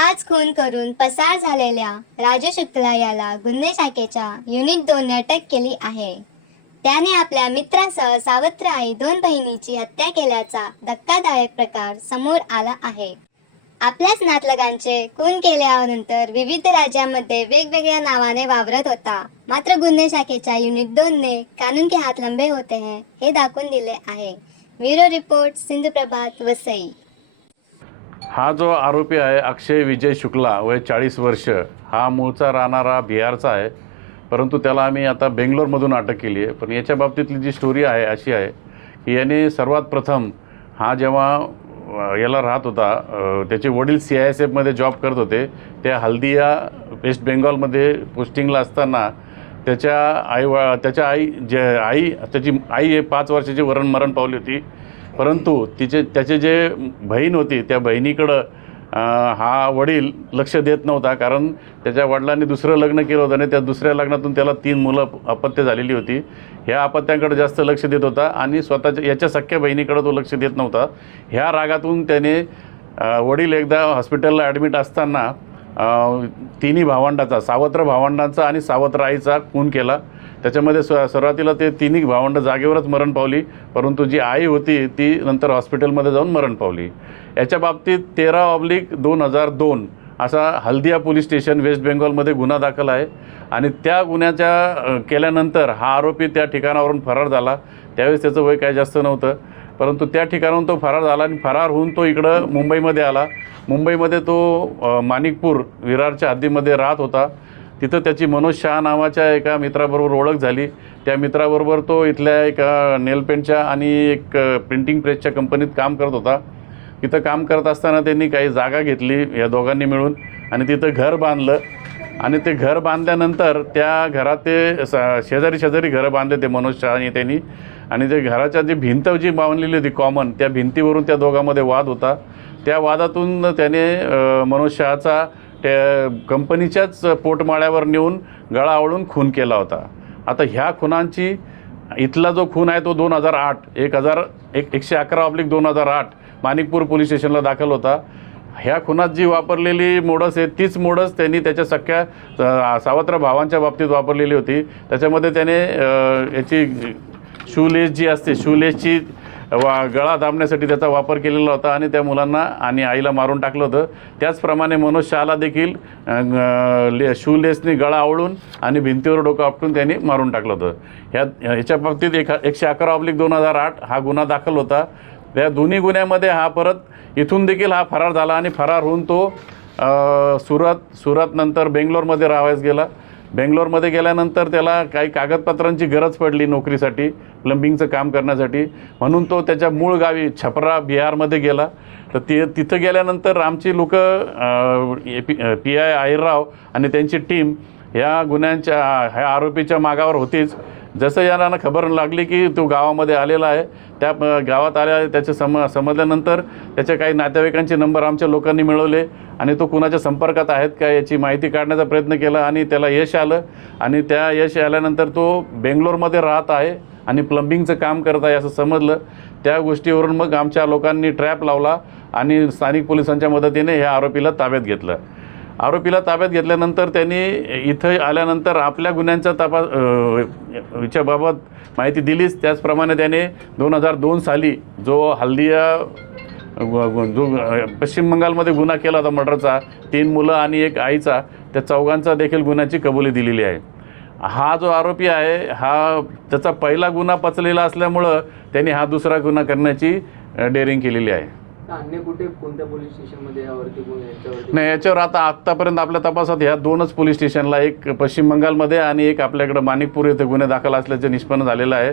पाच खून करून पसार झालेल्या राजू शुक्ला याला गुन्हे शाखेच्या युनिट दोनने अटक केली आहे. त्याने आपल्या मित्रासह सावत्र आई दोन बहिणीची हत्या केल्याचा धक्कादायक प्रकार समोर आला आहे. आपल्याच नातलगांचे खून केल्यानंतर विविध राज्यांमध्ये वेगवेगळ्या नावाने वावरत होता. मात्र गुन्हे शाखेच्या युनिट दोन ने कानून के हात लंबे होते हैं हे दाखवून दिले आहे. Bureau report Sindhuprabhat Vasai. हा जो आरोपी आहे अक्षय विजय शुक्ला वय चाळीस वर्ष हा मूळचा राहणारा बिहारचा आहे. परंतु त्याला आम्ही आता बेंगलोरमधून अटक केली आहे. पण याच्या बाबतीतली जी स्टोरी आहे अशी आहे की याने सर्वात प्रथम हा जेव्हा याला राहत होता त्याचे वडील सी आय एस एफमध्ये जॉब करत होते त्या हल्दिया वेस्ट बेंगॉलमध्ये पोस्टिंगला असताना त्याच्या आई वा त्याच्या आई जे आई त्याची आई हे पाच वर्षाची वरण मरण पावली होती. परंतु तिचे त्याचे जे बहीण होती त्या बहिणीकडं हा वडील लक्ष देत नव्हता. कारण त्याच्या वडिलांनी दुसरं लग्न केलं होतं आणि त्या दुसऱ्या लग्नातून त्याला तीन मुलं अपत्य झालेली होती. ह्या अपत्यांकडे जास्त लक्ष देत होता आणि स्वतःच्या याच्या सख्या बहिणीकडे तो लक्ष देत नव्हता. ह्या रागातून त्याने वडील एकदा हॉस्पिटलला ॲडमिट असताना तिन्ही भावंडाचा सावत्र भावंडांचा आणि सावत्र आईचा खून केला. त्याच्यामध्ये स सुरुवातीला ते तिन्ही भावंडं जागेवरच मरण पावली परंतु जी आई होती ती नंतर हॉस्पिटलमध्ये जाऊन मरण पावली. याच्या बाबतीत तेरा ऑब्लिक दोन हजार दोन असा हल्दिया पोलीस स्टेशन वेस्ट बेंगॉलमध्ये गुन्हा दाखल आहे. आणि त्या गुन्ह्याच्या केल्यानंतर हा आरोपी त्या ठिकाणावरून फरार झाला. त्यावेळेस त्याचं वय काय जास्त नव्हतं. परंतु त्या ठिकाणाहून तो फरार झाला आणि फरार होऊन तो इकडं मुंबईमध्ये आला. मुंबईमध्ये तो मानिकपूर माणिकपूर विरारच्या हद्दीमध्ये राहत होता. तिथं त्याची मनोज शहा नावाच्या एका मित्राबरोबर ओळख झाली. त्या मित्राबरोबर तो इथल्या एका नेलपेंटच्या आणि एक प्रिंटिंग प्रेसच्या कंपनीत काम करत होता. तिथं काम करत असताना त्यांनी काही जागा घेतली या दोघांनी मिळून आणि तिथं घर बांधलं. आणि ते घर बांधल्यानंतर त्या घरात ते स- शेजारी शेजारी घरं बांधले ते मनोज शहानी त्यांनी. आणि ते घराच्या जी भिंत जी बांधलेली होती कॉमन त्या भिंतीवरून त्या दोघांमध्ये वाद होता. त्या वादातून त्याने मनोज शहाचा त्या कंपनीच्याच पोटमाळ्यावर नेऊन गळा आवळून खून केला होता. आता ह्या खुनांची इथला जो खून आहे तो दोन हजार आठ एक हजार एक एकशे अकरा ऑब्लिक दोन हजार आठ माणिकपूर पोलीस स्टेशनला दाखल होता. ह्या खुनात जी वापरलेली मोडस आहे तीच मोडस त्यांनी त्याच्या सख्या सावत्र भावांच्या बाबतीत वापरलेली होती. त्याच्यामध्ये त्याने याची शूलेस जी असते शूलेसची वा गळा दाबण्यासाठी त्याचा वापर केलेला होता आणि त्या मुलांना आणि आईला मारून टाकलं होतं. त्याचप्रमाणे मनोज शहाला देखील ले शूलेसनी गळा आवळून आणि भिंतीवर डोकं आपटून त्यांनी मारून टाकलं होतं. ह्या ह्याच्या बाबतीत एक एकशे अकरा ऑब्लिक दोन हजार आठ हा गुन्हा दाखल होता. त्या दोन्ही गुन्ह्यामध्ये हा परत इथून देखील हा फरार झाला आणि फरार होऊन तो सुरत सुरतनंतर बेंगलोरमध्ये राहावयास गेला. बेंगलोरमध्ये गेल्यानंतर त्याला काही कागदपत्रांची गरज पडली नोकरीसाठी प्लंबिंगचं काम करण्यासाठी. म्हणून तो त्याच्या मूळ गावी छपरा बिहारमध्ये गेला. तर ते तिथं गेल्यानंतर आमची लोक पी पी आय आहिरराव आणि त्यांची टीम ह्या गुन्ह्यांच्या ह्या आरोपीच्या मागावर होतीच. जसं यांना खबर लागली की तो गावामध्ये आलेला आहे त्या गावात आल्या त्याचे सम समजल्यानंतर त्याच्या काही नातेवाईकांचे नंबर आमच्या लोकांनी मिळवले आणि तो कुणाच्या संपर्कात आहेत का याची माहिती काढण्याचा प्रयत्न केला आणि त्याला यश आलं. आणि त्या यश आल्यानंतर तो बेंगलोरमध्ये राहत आहे आणि प्लंबिंगचं काम करत आहे असं समजलं. त्या गोष्टीवरून मग आमच्या लोकांनी ट्रॅप लावला आणि स्थानिक पोलिसांच्या मदतीने ह्या आरोपीला ताब्यात घेतलं. आरोपीला ताब्यात घेतल्यानंतर त्यांनी इथं आल्यानंतर आपल्या गुन्ह्यांचा तपास याच्याबाबत माहिती दिलीच. त्याचप्रमाणे त्याने दोन हजार दोन साली जो हल्दिया जो पश्चिम बंगालमध्ये गुन्हा केला होता मर्डरचा तीन मुलं आणि एक आईचा त्या चौघांचा देखील गुन्ह्याची कबुली दिलेली आहे. हा जो आरोपी आहे हा त्याचा पहिला गुन्हा पचलेला असल्यामुळं त्यांनी हा दुसरा गुन्हा करण्याची डेअरिंग केलेली आहे. अन्य कुठे कोणत्या पोलीस स्टेशनमध्ये यावरती नाही याच्यावर आता आत्तापर्यंत आपल्या तपासात ह्या दोनच पोलीस स्टेशनला एक पश्चिम बंगालमध्ये आणि एक आपल्याकडं माणिकपूर येथे गुन्हे दाखल असल्याचे निष्पन्न झालेलं आहे.